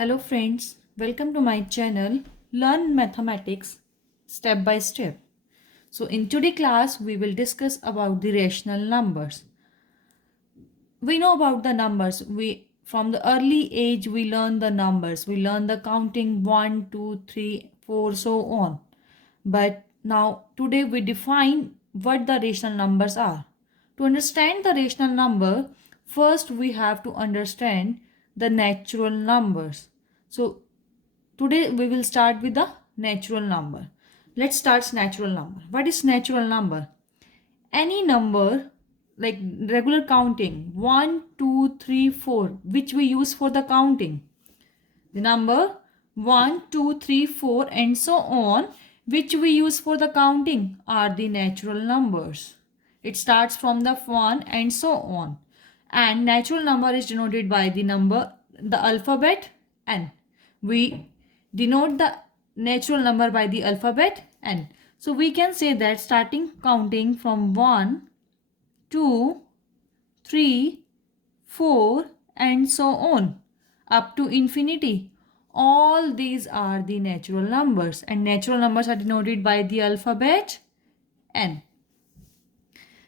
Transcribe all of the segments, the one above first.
Hello friends, welcome to my channel Learn Mathematics Step by Step. So in today's class we will discuss about the rational numbers. We know about the numbers. We from the early age we learn the numbers. We learn the counting 1, 2, 3, 4, so on. But now today we define what the rational numbers are. To understand the rational number, first we have to understand the natural numbers. So today we will start with the natural number. Let's start natural number. What is natural number? Any number like regular counting 1, 2, 3, 4, which we use for the counting. The number 1, 2, 3, 4 and so on, which we use for the counting, are the natural numbers. It starts from the 1 and so on. And natural number is denoted by the alphabet N. We denote the natural number by the alphabet N. So we can say that starting counting from 1, 2, 3, 4 and so on up to infinity. All these are the natural numbers, and natural numbers are denoted by the alphabet N.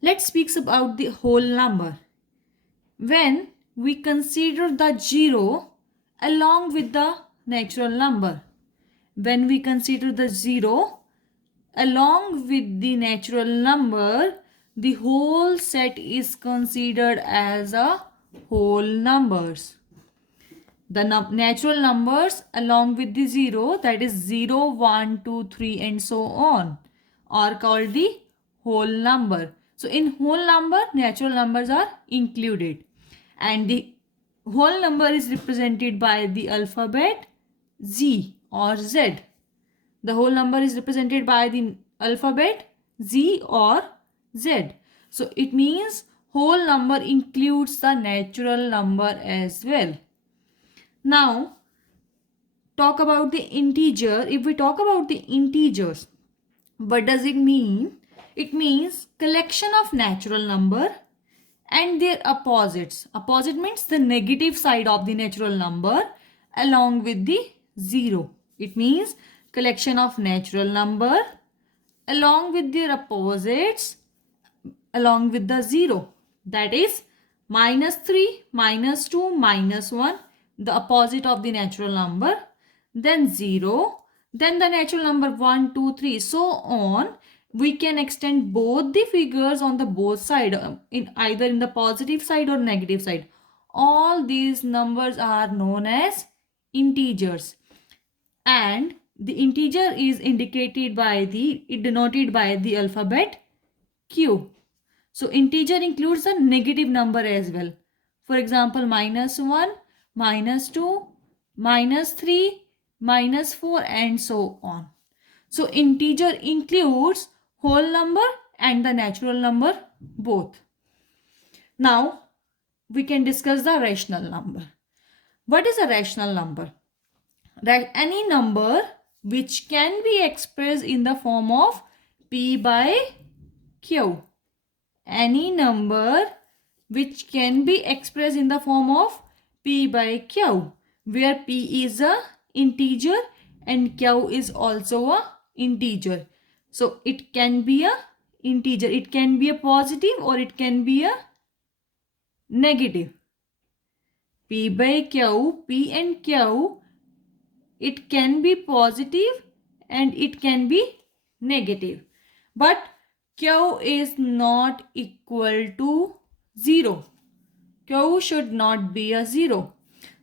Let's speak about the whole number. When we consider the zero along with the natural number, when we consider the zero along with the natural number, the whole set is considered as a whole numbers. The natural numbers along with the 0, that is 0, 1, 2, 3 and so on, are called the whole number. So in whole number, natural numbers are included, and the whole number is represented by the alphabet Z or Z. The whole number is represented by the alphabet Z or Z. So it means whole number includes the natural number as well. Now, talk about the integer. If we talk about the integers, what does it mean? It means collection of natural number and their opposites. Opposite means the negative side of the natural number along with the 0. It means collection of natural number along with their opposites along with the 0. That is -3, -2, -1, the opposite of the natural number, then 0, then the natural number 1, 2, 3, so on. We can extend both the figures on the both side, in either in the positive side or negative side. All these numbers are known as integers, and the integer is denoted by the alphabet Q. So integer includes the negative number as well. For example, -1, -2, -3, -4 and so on. So integer includes whole number and the natural number both. Now we can discuss the rational number. What is a rational number? Any number which can be expressed in the form of P by Q. Any number which can be expressed in the form of P by Q, where P is a integer and Q is also a integer. So it can be a integer. It can be a positive or it can be a negative. P by Q, P and Q, it can be positive and it can be negative. But Q is not equal to 0. Q should not be a 0.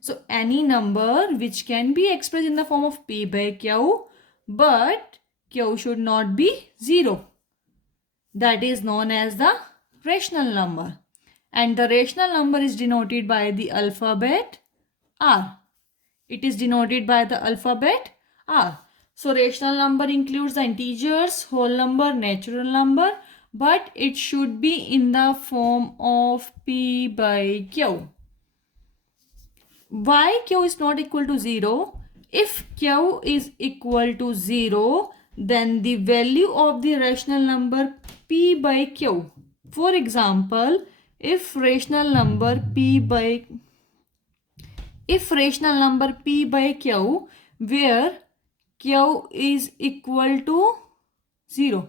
So any number which can be expressed in the form of P by Q, but Q should not be 0. That is known as the rational number. And the rational number is denoted by the alphabet R. It is denoted by the alphabet R. So rational number includes the integers, whole number, natural number, but it should be in the form of P by Q. Why Q is not equal to 0? If Q is equal to 0, then the value of the rational number P by Q. For example, if rational number P by if rational number p by q where q is equal to 0,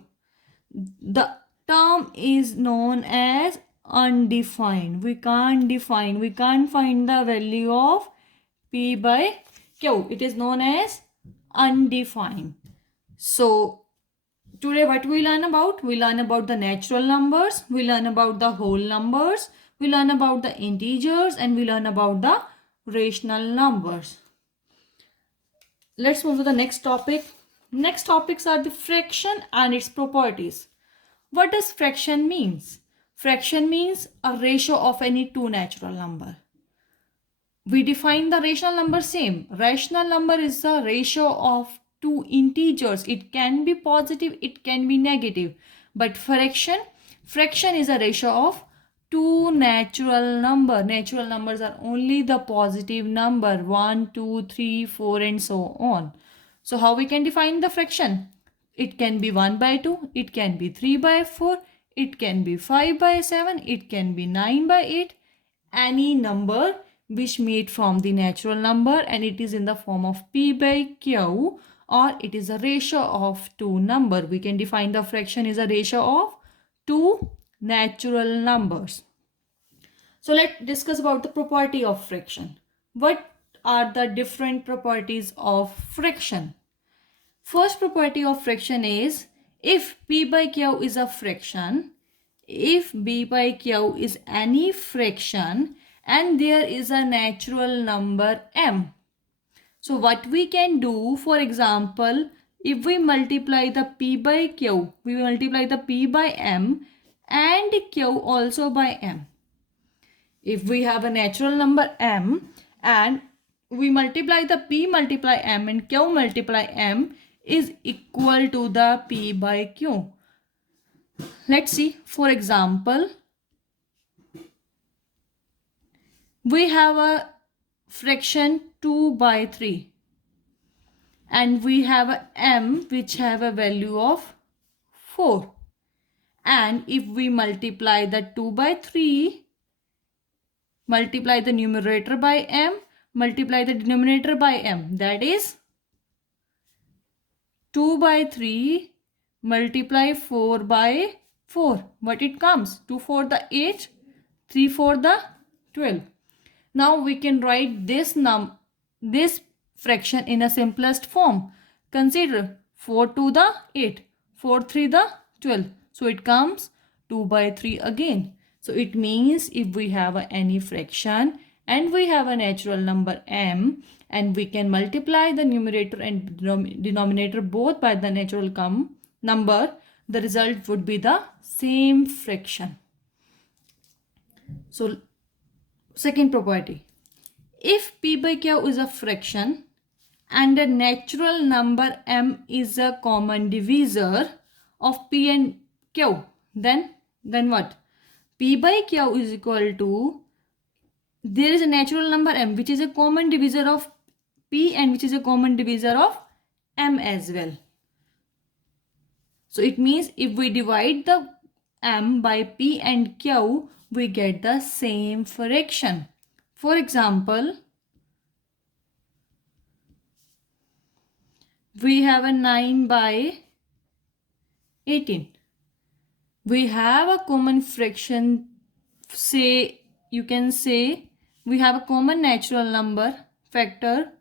the term is known as undefined. We can't find the value of p by q. It is known as undefined. So today what we learn about? We learn about the natural numbers, we learn about the whole numbers, we learn about the integers, and we learn about the rational numbers. Let's move to the next topic. Next topics are the fraction and its properties. What does fraction means? Fraction means a ratio of any two natural number. We define the rational number same. Rational number is the ratio of two integers. It can be positive, it can be negative. But fraction is a ratio of two natural number. Natural numbers are only the positive number 1, 2, 3, 4 and so on. So how we can define the fraction? It can be 1 by 2, it can be 3 by 4, it can be 5 by 7, it can be 9 by 8. Any number which made from the natural number and it is in the form of p by q, or it is a ratio of two number. We can define the fraction is a ratio of two natural numbers. So let's discuss about the property of fraction. What are the different properties of fraction? First property of fraction is if p by q is a fraction, if b by q is any fraction and there is a natural number m. So what we can do, for example, if we multiply the p by q, we multiply the p by m and q also by m. If we have a natural number m and we multiply the p multiply m and q multiply m is equal to the p by q. Let's see, for example, we have a fraction 2 by 3 and we have a m which have a value of 4, and if we multiply the 2 by 3, multiply the numerator by m, multiply the denominator by m, that is 2 by 3 multiply 4 by 4. What it comes? 2 for the 8, 3 for the 12. Now we can write this fraction in a simplest form. Consider 4 to the 8, 4 3 the 12. So it comes 2 by 3 again. So it means if we have any fraction and we have a natural number m and we can multiply the numerator and denominator both by the natural number, the result would be the same fraction. So second property, if p by q is a fraction and a natural number m is a common divisor of p and q, then what? P by q is equal to, there is a natural number m which is a common divisor of p and which is a common divisor of m as well. So it means if we divide the m by p and q, we get the same fraction. For example, we have a 9 by 18. We have a common fraction, you can say we have a common natural number factor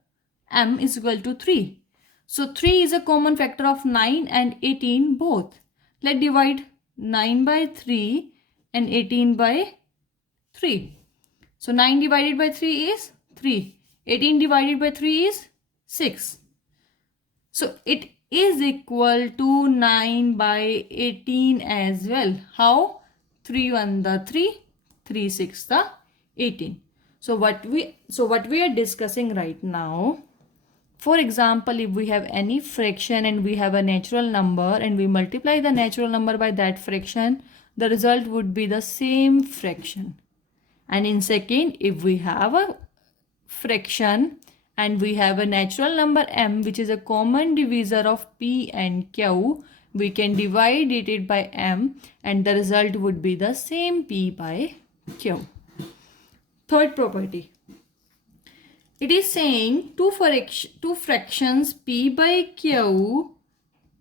m is equal to 3. So 3 is a common factor of 9 and 18 both. Let's divide 9 by 3 and 18 by 3. So 9 divided by 3 is 3. 18 divided by 3 is 6. So it is equal to 9 by 18 as well. How? 3 1 the 3, 3 6 the 18. So what we are discussing right now, for example, if we have any fraction and we have a natural number and we multiply the natural number by that fraction, the result would be the same fraction. And in second, if we have a fraction and we have a natural number m which is a common divisor of p and q, we can divide it by m and the result would be the same p by q. Third property, it is saying two fractions P by Q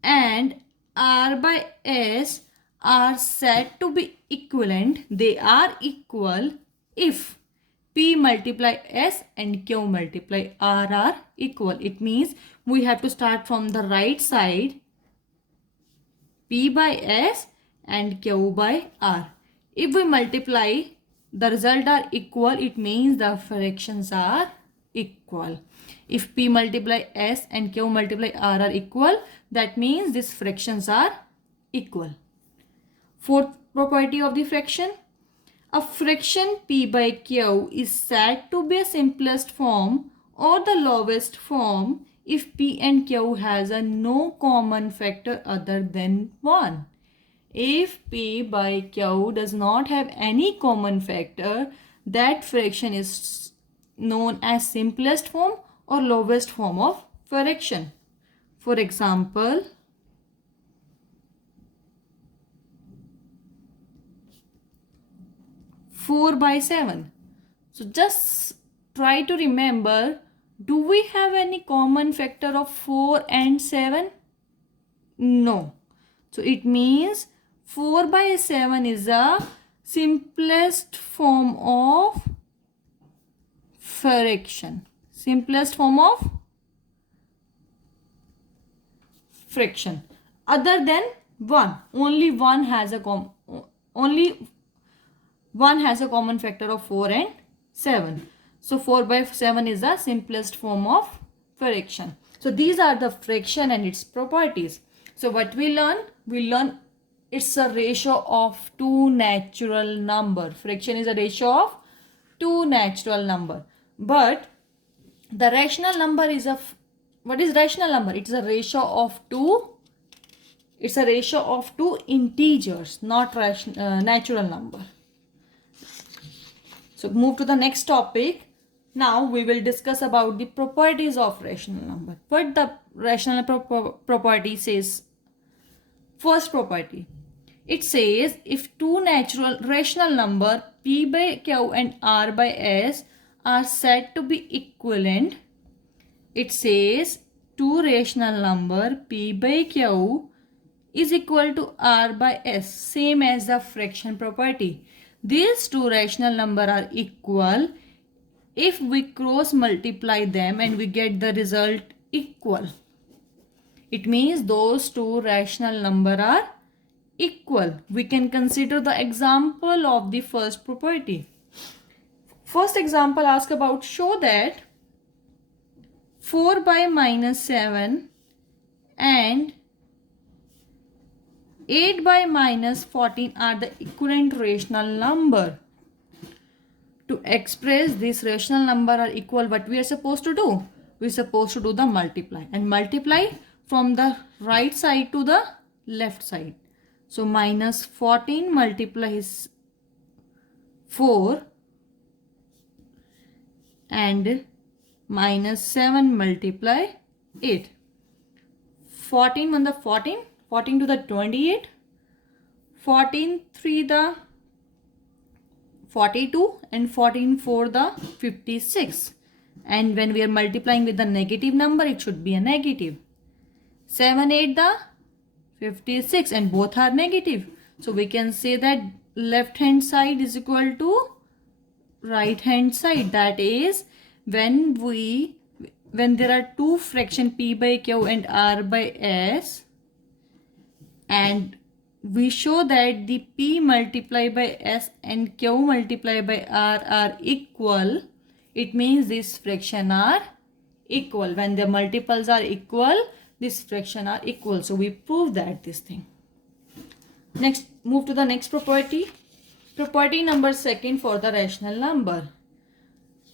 and R by S are said to be equivalent. They are equal if P multiply S and Q multiply R are equal. It means we have to start from the right side. P by S and Q by R. If we multiply, the result are equal. It means the fractions are equal. If P multiply S and Q multiply R are equal, that means these fractions are equal. Fourth property of the fraction. A fraction P by Q is said to be a simplest form or the lowest form if P and Q has a no common factor other than 1. If P by Q does not have any common factor, that fraction is known as simplest form or lowest form of fraction. For example, 4 by 7. So just try to remember, do we have any common factor of 4 and 7? No. So it means 4 by 7 is a simplest form of fraction. Simplest form of fraction. Other than 1. Only one has a common factor of 4 and 7. So 4 by 7 is the simplest form of fraction. So these are the fraction and its properties. So what we learn? We learn it's a ratio of two natural number. Fraction is a ratio of two natural number. But the rational number is what is rational number? It's a ratio of two. It's a ratio of two integers, not natural number. So move to the next topic. Now we will discuss about the properties of rational number. What the rational property says? First property. It says if two natural rational number P by Q and R by S are said to be equivalent. It says two rational number P by Q is equal to R by S, same as the fraction property. These two rational numbers are equal if we cross multiply them and we get the result equal. It means those two rational numbers are equal. We can consider the example of the first property. First example asks about show that 4 by minus 7 and 8 by minus 14 are the equivalent rational number. To express this rational number are equal, what we are supposed to do? We are supposed to do the multiply and multiply from the right side to the left side. So minus 14 multiplies 4 and minus 7 multiply 8. 14 on the 14. 14 to the 28, 14 3 the 42 and 14 4 the 56. And when we are multiplying with the negative number, it should be a negative. 7 8 the 56 and both are negative. So we can say that left hand side is equal to right hand side. That is when there are two fraction P by Q and R by S, and we show that the P multiplied by S and Q multiplied by R are equal. It means these fractions are equal. When the multiples are equal, these fractions are equal. So we prove that this thing. Next, move to the next property. Property number second for the rational number.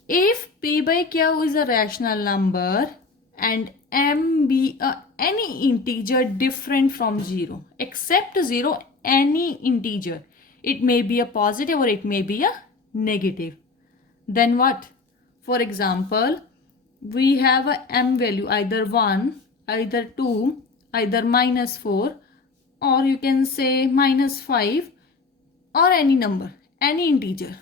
If P by Q is a rational number and M be any integer different from 0, except 0, any integer. It may be a positive or it may be a negative. Then what? For example, we have a M value either 1, either 2, either minus 4, or you can say minus 5, or any number, any integer.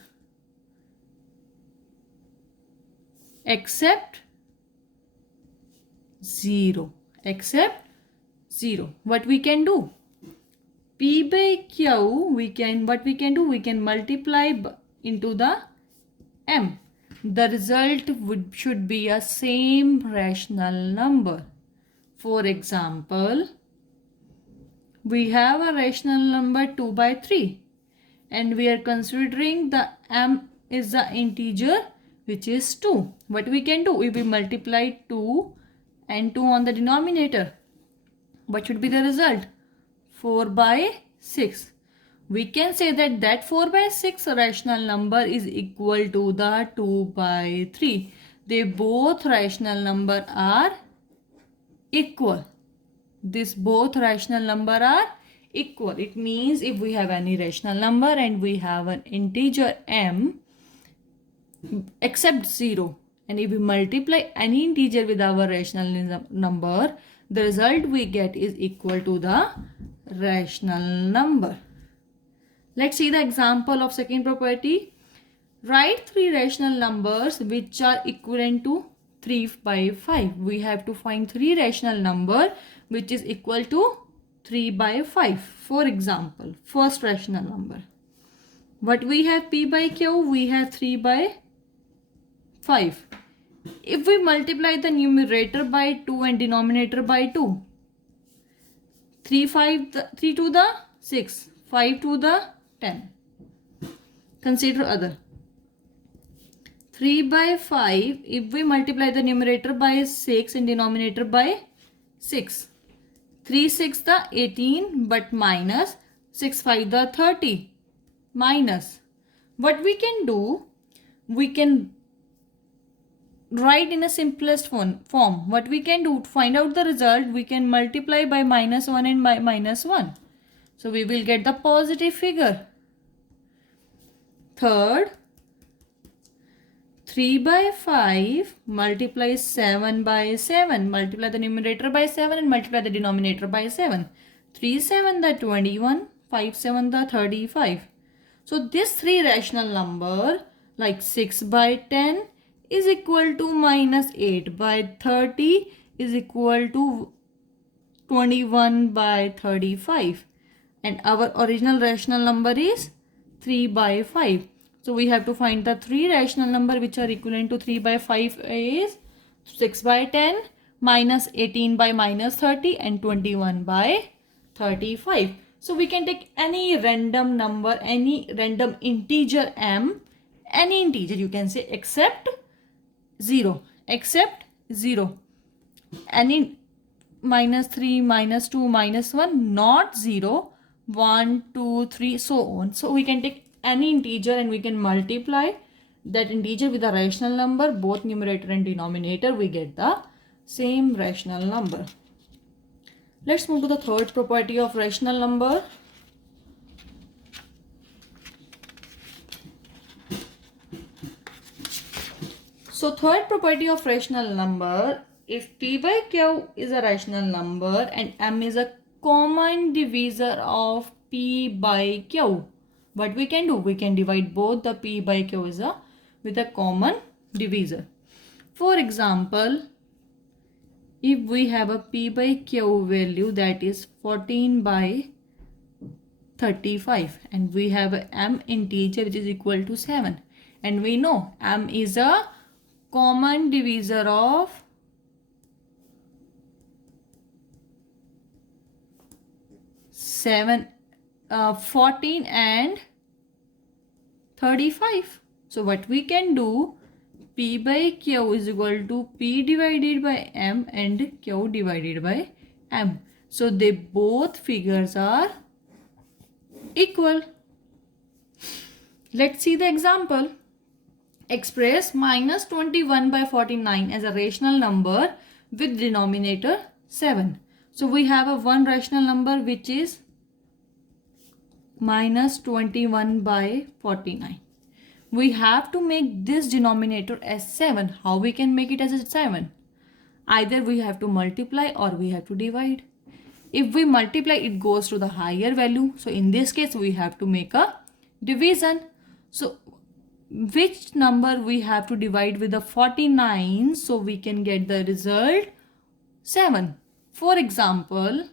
except 0. Except 0. What we can do? P by Q, we can multiply into the M. The result should be a same rational number. For example, we have a rational number 2 by 3 and we are considering the M is the integer which is 2. What we can do? If we multiply 2 and 2 on the denominator, what should be the result? 4 by 6. We can say that 4 by 6 rational number is equal to the 2 by 3. They both rational number are equal. These both rational number are equal. It means if we have any rational number and we have an integer m except 0, and if we multiply any integer with our rational number, the result we get is equal to the rational number. Let's see the example of second property. Write 3 rational numbers which are equivalent to 3 by 5. We have to find 3 rational number which is equal to 3 by 5. For example, first rational number. What we have? P by Q, we have 3 by 5. If we multiply the numerator by 2 and denominator by 2, 3 to the 6, 5 to the 10. Consider other. 3 by 5, if we multiply the numerator by 6 and denominator by 6, 3 6 the 18 but minus 6 5 the 30 minus. What we can do? We can write in a simplest form. What we can do to find out the result, we can multiply by -1 and by -1. So we will get the positive figure. Third, 3 by 5 multiply 7 by 7. Multiply the numerator by 7 and multiply the denominator by 7. 3 7 the 21, 5 7 the 35. So this 3 rational number like 6 by 10 is equal to -8 by 30 is equal to 21 by 35. And our original rational number is 3 by 5. So we have to find the 3 rational number which are equivalent to 3 by 5 is 6 by 10 minus 18 by -30 and 21 by 35. So we can take any random number, any random integer m, any integer you can say except 0. Except 0. Any -3, -2, -1, not 0, 1, 2, 3, so on. So we can take any integer and we can multiply that integer with a rational number, both numerator and denominator, we get the same rational number. Let's move to the third property of rational number. So third property of rational number, if P by Q is a rational number and M is a common divisor of P by Q, what we can do? We can divide both the P by Q with a common divisor. For example, if we have a P by Q value that is 14 by 35 and we have a M integer which is equal to 7, and we know M is a common divisor of 14 and 35. So what we can do? P by Q is equal to P divided by M and Q divided by M. So they both figures are equal. Let's see the example. Express -21 by 49 as a rational number with denominator 7. So we have a one rational number which is -21 by 49. We have to make this denominator as 7. How we can make it as a 7? Either we have to multiply or we have to divide. If we multiply, it goes to the higher value. So in this case, we have to make a division. So which number we have to divide with the 49 so we can get the result 7. For example,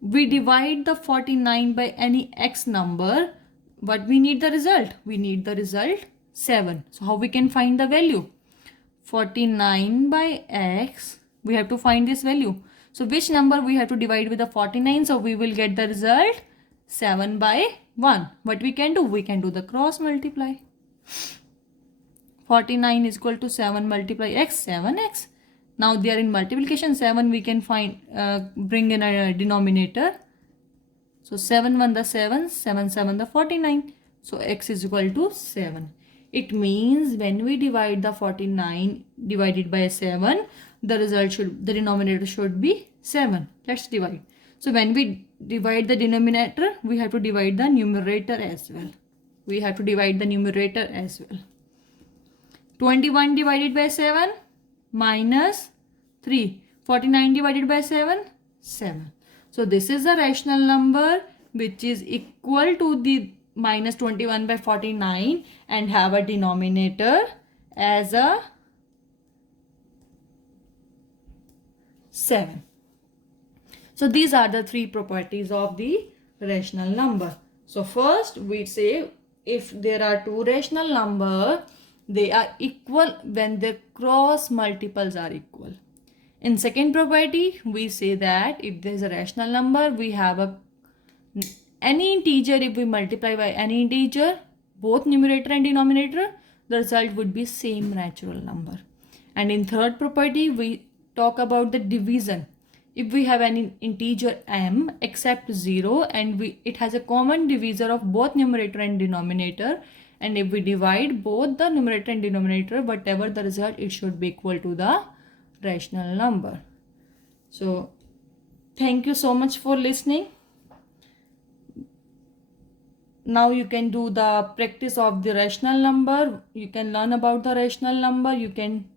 we divide the 49 by any x number, but we need the result. We need the result 7. So how we can find the value? 49 by x, we have to find this value. So which number we have to divide with the 49? So we will get the result 7 by 1. What we can do? We can do the cross multiply. 49 is equal to 7 multiply x, 7x. Now they are in multiplication. 7 we can find, bring in a denominator. So 7 1 the 7, 7 7 the 49. So x is equal to 7. It means when we divide the 49 divided by 7, the denominator should be 7. Let's divide. So when we divide the denominator, we have to divide the numerator as well. We have to divide the numerator as well. 21 divided by 7 minus 3. 49 divided by 7, 7. So this is a rational number which is equal to the minus 21 by 49 and have a denominator as a 7. So these are the three properties of the rational number. So first we say if there are two rational numbers, they are equal when their cross multiples are equal. In second property, we say that if there is a rational number, we have any integer, if we multiply by any integer, both numerator and denominator, the result would be same natural number. And in third property, we talk about the division. If we have any integer m except 0 and it has a common divisor of both numerator and denominator, and if we divide both the numerator and denominator, whatever the result, it should be equal to the rational number. So thank you so much for listening. Now you can do the practice of the rational number. You can learn about the rational number. You can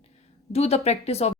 do the practice of